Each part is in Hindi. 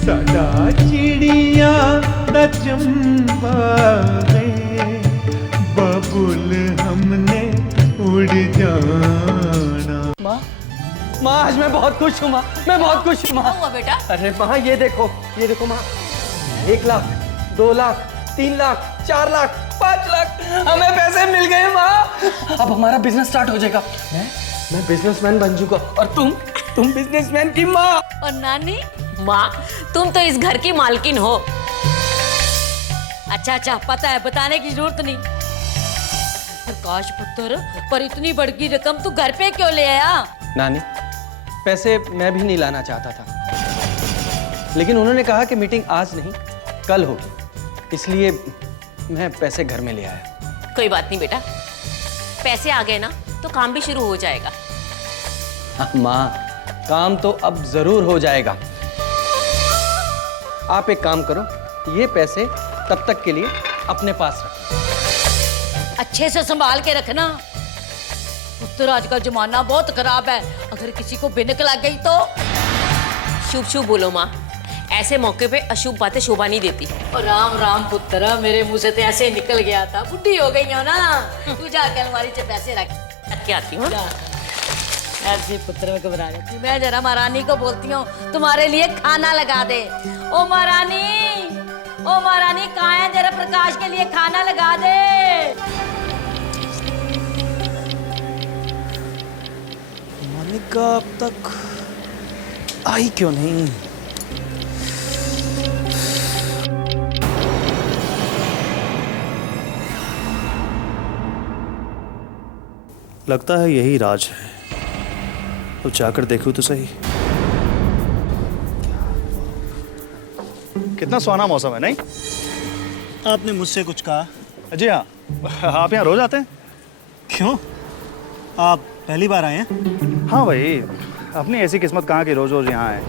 साडा चिड़िया दा चंबावे बबुल हमने उड़ जाना। माँ आज मैं बहुत खुश हूँ माँ, मैं बहुत खुश हूँ माँ। हुआ बेटा? अरे माँ ये देखो माँ, 1 लाख, 2 लाख, 3 लाख, 4 लाख, 5 लाख, हमें पैसे मिल गए माँ। अब हमारा बिजनेस स्टार्ट हो जाएगा। मैं बिजनेसमैन बन चुका और तुम बिजनेसमैन की माँ। और नानी? माँ, तुम तो इस घर की मालकिन हो। अच्छा पता है, बताने की जरूरत नहीं। प्रकाश पुत्र, पर इतनी बड़ी रकम तू घर पे क्यों ले आया? नानी, पैसे मैं भी नहीं लाना चाहता था, लेकिन उन्होंने कहा कि मीटिंग आज नहीं कल होगी, इसलिए मैं पैसे घर में ले आया। कोई बात नहीं बेटा, पैसे आ गए ना तो काम भी शुरू हो जाएगा। हाँ, माँ काम तो अब जरूर हो जाएगा। आप एक काम करो, ये पैसे तब तक के लिए अपने पास रखो। अच्छे से संभाल के रखना पुत्र, आजकल जमाना बहुत खराब है, अगर किसी को भिनक लग गई तो। शुभ शुभ बोलो माँ, ऐसे मौके पे अशुभ बातें शोभा नहीं देती। और राम राम पुत्र, मेरे मुंह से तो ऐसे ही निकल गया था। बुढ़ी हो गई हो ना, तू जाकर अलमारी से पैसे रख के आती हूँ। ऐसे पुत्र में घबरा जाती हूँ। मैं जरा महारानी को बोलती हूँ तुम्हारे लिए खाना लगा दे। ओ महारानी कहाँ है? जरा प्रकाश के लिए खाना लगा दे। मोनिका अब तक आई क्यों नहीं? लगता है यही राज है, तो जाकर देखूं तो सही। कितना सुहाना मौसम है, नहीं? आपने मुझसे कुछ कहा? जी हाँ, आप यहाँ रोज आते हैं? क्यों, आप पहली बार आए हैं? हाँ भाई, अपनी ऐसी किस्मत कहाँ की रोज रोज यहाँ आए।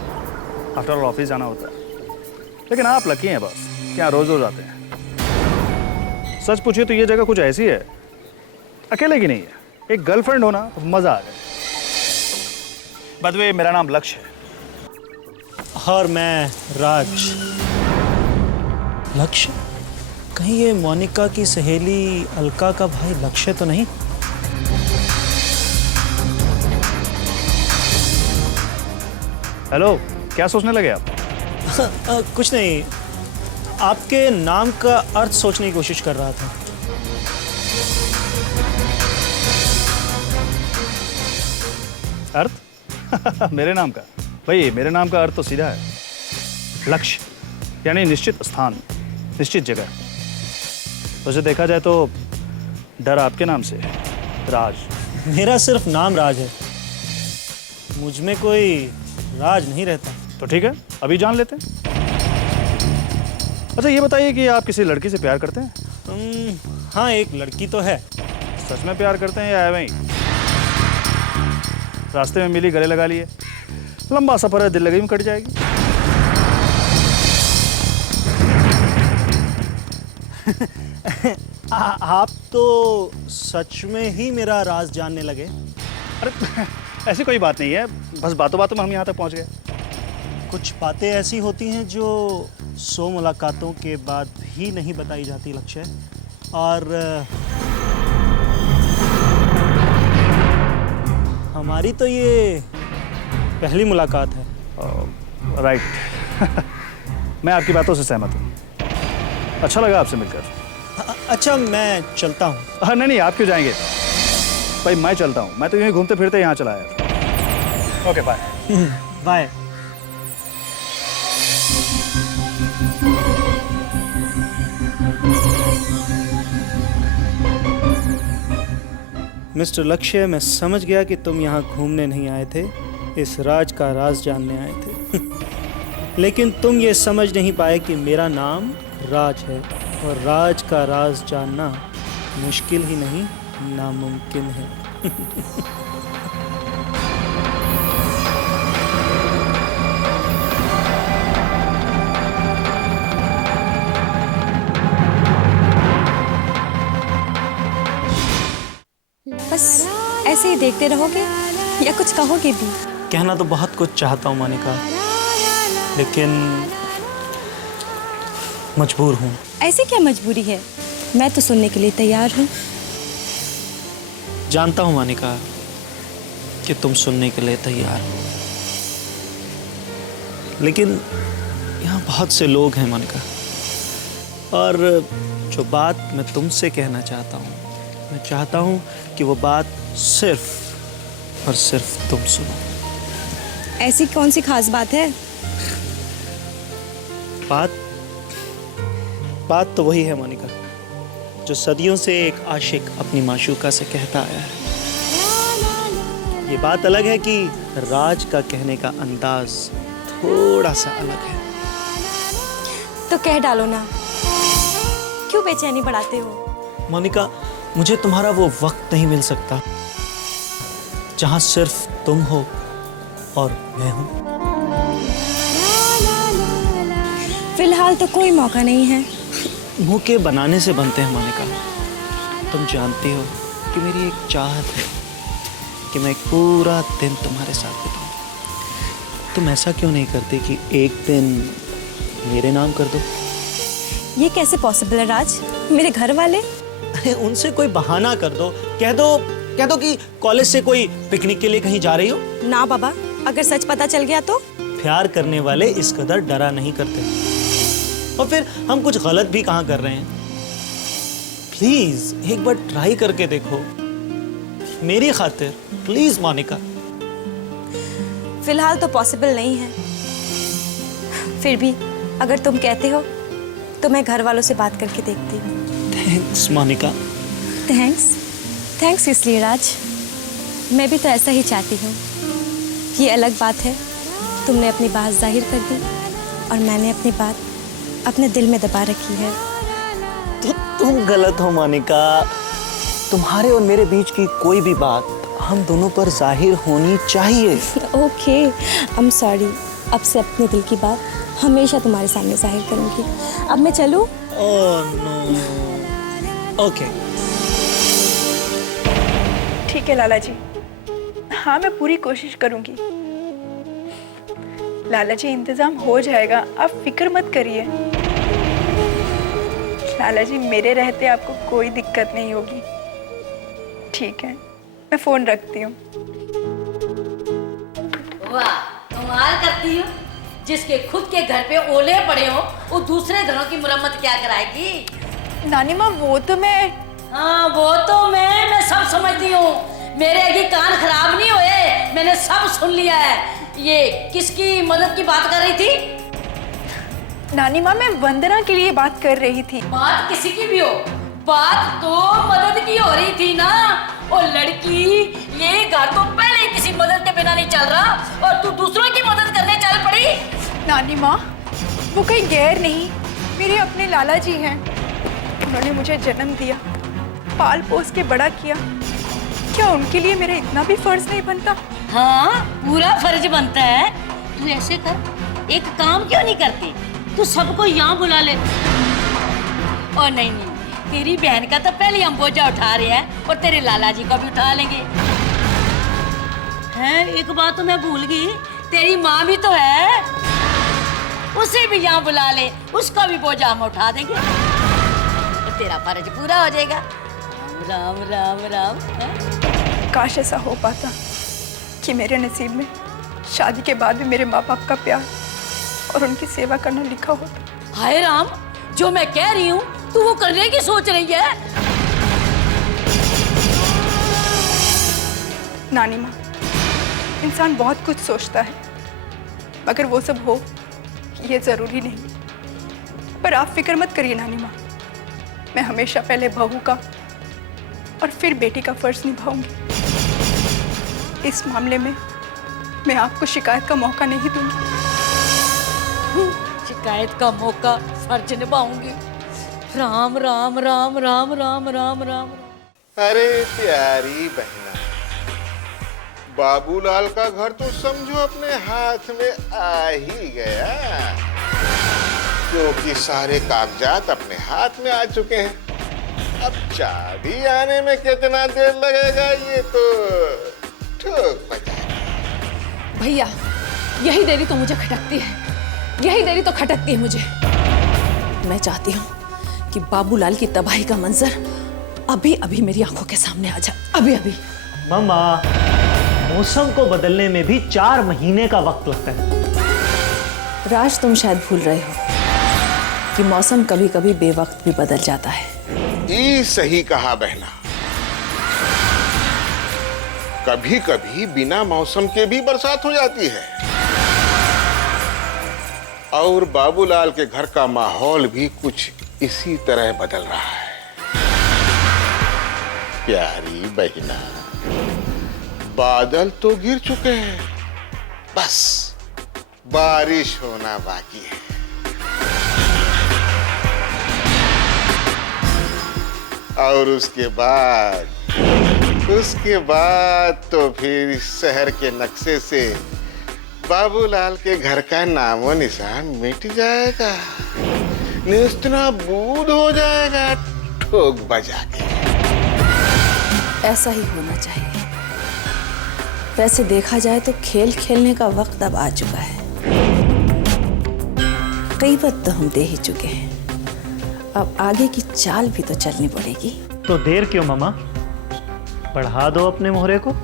आफ्टर ऑल ऑफिस जाना होता है, लेकिन आप लकी हैं बस कि यहाँ रोज रोज आते हैं। सच पूछिए तो ये जगह कुछ ऐसी है, अकेले की नहीं है, एक गर्लफ्रेंड हो ना तो मजा आ जाए। बाय द वे, मेरा नाम लक्ष्य है। और मैं राज। लक्ष्य? कहीं ये मोनिका की सहेली अलका का भाई लक्ष्य तो नहीं? हेलो, क्या सोचने लगे आप? कुछ नहीं, आपके नाम का अर्थ सोचने की कोशिश कर रहा था। अर्थ? मेरे नाम का? भाई मेरे नाम का अर्थ तो सीधा है, लक्ष्य, यानी निश्चित स्थान, निश्चित जगह। वैसे देखा जाए तो डर आपके नाम से, राज। मेरा सिर्फ नाम राज है, मुझ में कोई राज नहीं रहता। तो ठीक है, अभी जान लेते हैं। अच्छा ये बताइए कि आप किसी लड़की से प्यार करते हैं? हाँ, एक लड़की तो है। सच में प्यार करते हैं या ऐਵੇਂ ही? रास्ते में मिली, गले लगा लिए, लंबा सफर है, दिल लगी में कट जाएगी। आप तो सच में ही मेरा राज जानने लगे। अरे ऐसी कोई बात नहीं है, बस बातों बातों में हम यहाँ तक पहुँच गए। कुछ बातें ऐसी होती हैं जो 100 मुलाकातों के बाद भी नहीं बताई जाती लक्ष्य। और हमारी तो ये पहली मुलाकात है। राइट। मैं आपकी बातों से सहमत हूँ। अच्छा लगा आपसे मिलकर। अच्छा, मैं चलता हूँ। नहीं, आप क्यों जाएंगे भाई, मैं चलता हूँ। मैं तो यूँ ही घूमते फिरते यहाँ चला आया। Okay bye. बाय। मिस्टर लक्ष्य, मैं समझ गया कि तुम यहाँ घूमने नहीं आए थे, इस राज का राज जानने आए थे। लेकिन तुम ये समझ नहीं पाए कि मेरा नाम राज है, और राज का राज जानना मुश्किल ही नहीं, नामुमकिन है। बस ऐसे ही देखते रहोगे या कुछ कहोगे भी? कहना तो बहुत कुछ चाहता हूँ मोनिका, लेकिन मजबूर हूँ। ऐसी क्या मजबूरी है? मैं तो सुनने के लिए तैयार हूँ। जानता हूँ मोनिका कि तुम सुनने के लिए तैयार हो, लेकिन यहाँ बहुत से लोग हैं मोनिका, और जो बात मैं तुमसे कहना चाहता हूँ, मैं चाहता हूँ कि वो बात सिर्फ और सिर्फ तुम सुनो। ऐसी कौन सी खास बात है? बात तो वही है मोनिका, जो सदियों से एक आशिक अपनी माशूका से कहता आया है। ये बात अलग है कि राज का कहने का अंदाज थोड़ा सा अलग है। तो कह डालो ना, क्यों बेचैनी बढ़ाते हो? मोनिका, मुझे तुम्हारा वो वक्त नहीं मिल सकता जहां सिर्फ तुम हो और मैं हूं। फिलहाल तो कोई मौका नहीं है। मौके बनाने से बनते हैं मोनिका। तुम जानती हो कि मेरी एक चाहत है कि मैं एक पूरा दिन तुम्हारे साथ बिताऊं। तुम ऐसा क्यों नहीं करते कि एक दिन मेरे नाम कर दो? ये कैसे पॉसिबल है राज? मेरे घर वाले? अरे उनसे कोई बहाना कर दो, कह दो कि कॉलेज से कोई पिकनिक के लिए कहीं जा रही हो। ना बाबा, अगर सच पता चल गया तो? प्यार करने वाले इस कदर डरा नहीं करते, और फिर हम कुछ गलत भी कहाँ कर रहे हैं। प्लीज एक बार ट्राई करके देखो, मेरी खातिर प्लीज मोनिका। फिलहाल तो पॉसिबल नहीं है। फिर भी अगर तुम कहते हो तो मैं घर वालों से बात करके देखती हूँ। थैंक्स मोनिका। थैंक्स इसलिए राज, मैं भी तो ऐसा ही चाहती हूँ। ये अलग बात है, तुमने अपनी बात जाहिर कर दी और मैंने अपनी बात अपने दिल में दबा रखी है। तो तुम गलत हो मोनिका। तुम्हारे और मेरे बीच की कोई भी बात हम दोनों पर जाहिर होनी चाहिए। Okay, I am sorry. अब से अपने दिल की बात हमेशा तुम्हारे सामने जाहिर करूंगी। अब मैं चलूं? Oh no. ओके। ठीक है लाला जी, हाँ मैं पूरी कोशिश करूंगी। लाला जी इंतजाम हो जाएगा, आप फिक्र मत करिए। लाला जी मेरे रहते आपको कोई दिक्कत नहीं होगी। ठीक है, मैं फोन रखती हूँ। वाह, कमाल करती हो। जिसके खुद के घर पे ओले पड़े हो, वो दूसरे घरों की मुरम्मत क्या कराएगी? नानी माँ वो तो मैं सब समझती हूँ। मेरे अभी कान खराब नहीं हुए, मैंने सब सुन लिया है। ये किसकी मदद की बात कर रही थी? नानी माँ मैं वंदना के लिए बात कर रही थी। बात किसी की भी हो, बात तो मदद की हो रही थी ना। और लड़की, ये घर तो पहले ही किसी मदद के बिना नहीं चल रहा, और तू दूसरों की मदद करने चल पड़ी। नानी माँ वो कहीं गैर नहीं, मेरे अपने लाला जी हैं। उन्होंने मुझे जन्म दिया, पाल पोस के बड़ा किया। क्या उनके लिए मेरा इतना भी फर्ज नहीं बनता? हाँ, पूरा फर्ज बनता है। तू ऐसे कर, एक काम क्यों नहीं करती? तू सबको यहाँ बुला ले। और नहीं, तेरी बहन का तो पहले हम बोझा उठा रहे हैं, और तेरे लाला जी का भी उठा लेंगे। हैं, एक बात तो मैं भूल गई, तेरी माँ भी तो है, उसे भी यहाँ बुला ले, उसका भी बोझा हम उठा देंगे, तो तेरा फर्ज पूरा हो जाएगा। राम राम राम, राम। काश ऐसा हो पाता कि मेरे नसीब में शादी के बाद भी मेरे माँ बाप का प्यार और उनकी सेवा करना लिखा होता। हाय राम, जो मैं कह रही हूँ तू वो करने की सोच रही है। नानी माँ, इंसान बहुत कुछ सोचता है, मगर वो सब हो ये जरूरी नहीं। पर आप फिक्र मत करिए नानी माँ, मैं हमेशा पहले बहू का और फिर बेटी का फर्ज निभाऊंगी। इस मामले में मैं आपको शिकायत का मौका नहीं दूंगी। शिकायत का मौका, फर्ज निभाऊंगी। राम राम राम राम राम राम राम। अरे प्यारी बहना, बाबूलाल का घर तो समझो अपने हाथ में आ ही गया, क्योंकि सारे कागजात अपने हाथ में आ चुके हैं। अब चाबी आने में कितना देर लगेगा ये तो ठोक बजाएगा। भैया, यही देरी तो मुझे खटकती है, यही देरी तो खटकती है मुझे। मैं चाहती हूँ कि बाबूलाल की तबाही का मंजर अभी अभी मेरी आंखों के सामने आ जाए, अभी अभी। मामा, मौसम को बदलने में भी 4 महीने का वक्त लगता है। राज, तुम शायद भूल रहे हो कि मौसम कभी कभी बेवक्त भी बदल जाता है। ये सही कहा बहना, कभी कभी बिना मौसम के भी बरसात हो जाती है। और बाबूलाल के घर का माहौल भी कुछ इसी तरह बदल रहा है। प्यारी बहना, बादल तो गिर चुके हैं, बस बारिश होना बाकी है। और उसके बाद तो फिर इस शहर के नक्शे से बाबूलाल के घर का नामो निशान मिट जाएगा, नेस्तनाबूद हो जाएगा ठोक बजा के। ऐसा ही होना चाहिए। वैसे देखा जाए तो खेल खेलने का वक्त अब आ चुका है। कई बार तो हम दे ही चुके हैं, अब आगे की चाल भी तो चलनी पड़ेगी। तो देर क्यों मामा, बढ़ा दो अपने मोहरे को।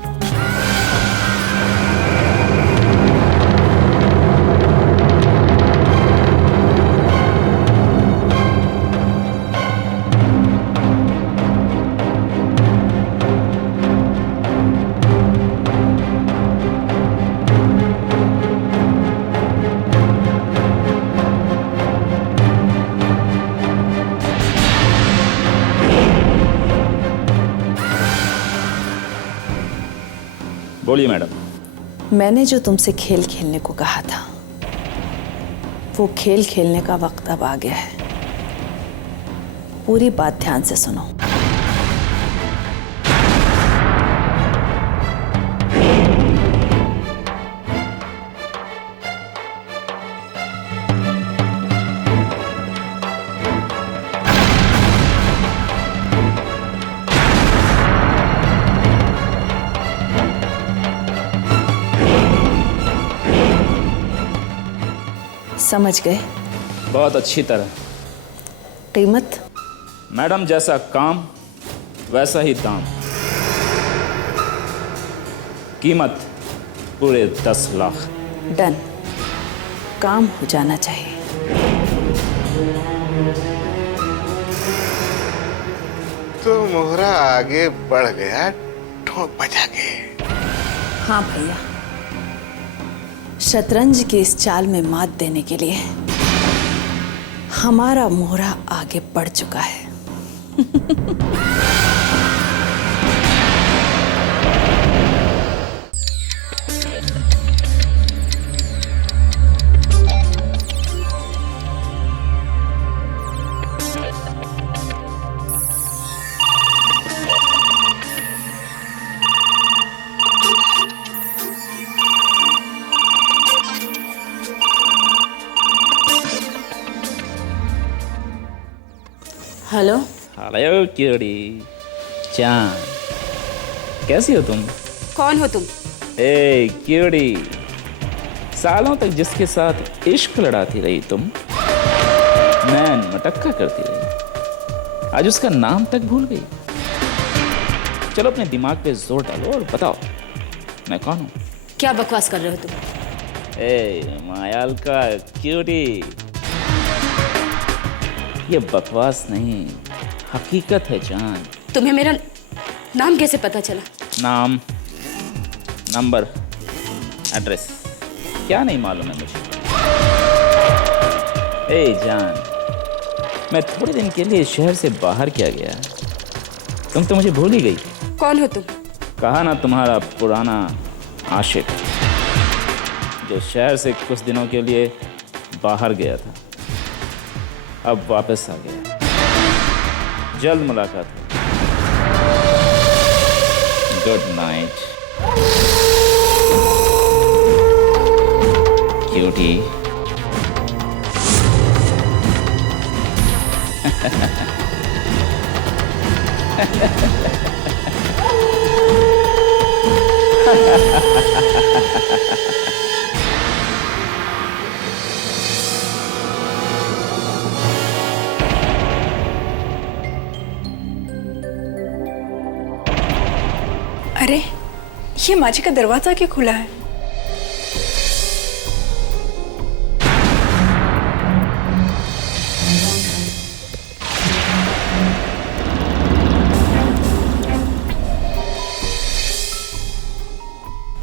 बोलिए मैडम। मैंने जो तुमसे खेल खेलने को कहा था, वो खेल खेलने का वक्त अब आ गया है। पूरी बात ध्यान से सुनो। समझ गए? बहुत अच्छी तरह। कीमत? मैडम, जैसा काम वैसा ही दाम। कीमत पूरे 10 लाख। डन। काम हो जाना चाहिए। तो मोहरा आगे बढ़ गया ठोक बजा के। हाँ भैया, शतरंज की इस चाल में मात देने के लिए हमारा मोहरा आगे बढ़ चुका है। हेलो। हेलो क्यूटी चांद, कैसी हो तुम? कौन हो तुम? ए क्यूटी, सालों तक जिसके साथ इश्क लड़ाती रही तुम, मैन मटक्का करती रही, आज उसका नाम तक भूल गई। चलो अपने दिमाग पे जोर डालो और बताओ मैं कौन हूँ? क्या बकवास कर रहे हो तुम? ए मायाल का क्यूटी, ये बकवास नहीं, हकीकत है जान। तुम्हें मेरा नाम कैसे पता चला? नाम, नंबर, एड्रेस क्या नहीं मालूम है मुझे? ए जान, मैं थोड़े दिन के लिए शहर से बाहर क्या गया, तुम तो मुझे भूल ही गई। कौन हो तुम? कहा ना, तुम्हारा पुराना आशिक, जो शहर से कुछ दिनों के लिए बाहर गया था, अब वापस आ गया। जल्द मुलाकात हो। Good night cutie. ये माँ जी का दरवाजा क्यों खुला है?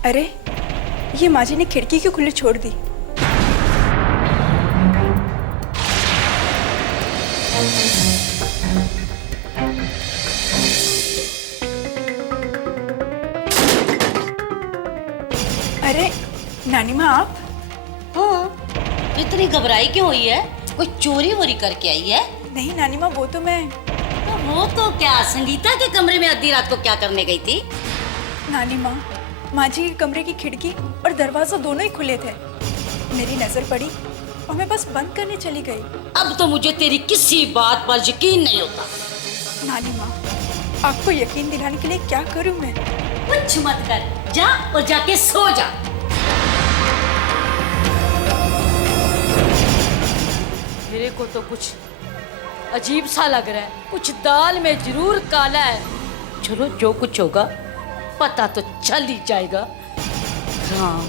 अरे ये माँ जी ने खिड़की क्यों खुली छोड़ दी? अरे नानी माँ आप? हाँ, इतनी घबराई क्यों हुई है? कोई चोरी वोरी करके आई है? नहीं नानी माँ, वो तो मैं। तो वो तो क्या, संगीता के कमरे में आधी रात को क्या करने गई थी? नानी माँ जी के कमरे की खिड़की और दरवाजा दोनों ही खुले थे। मेरी नजर पड़ी और मैं बस बंद करने चली गई। अब तो मुझे तेरी किसी बात पर यकीन नहीं होता। नानी माँ, आपको यकीन दिलाने के लिए क्या करूँ मैं? कुछ मत कर, जा और जाके सो जा। मेरे को तो कुछ अजीब सा लग रहा है, कुछ दाल में जरूर काला है। चलो जो कुछ होगा पता तो चल ही जाएगा। राम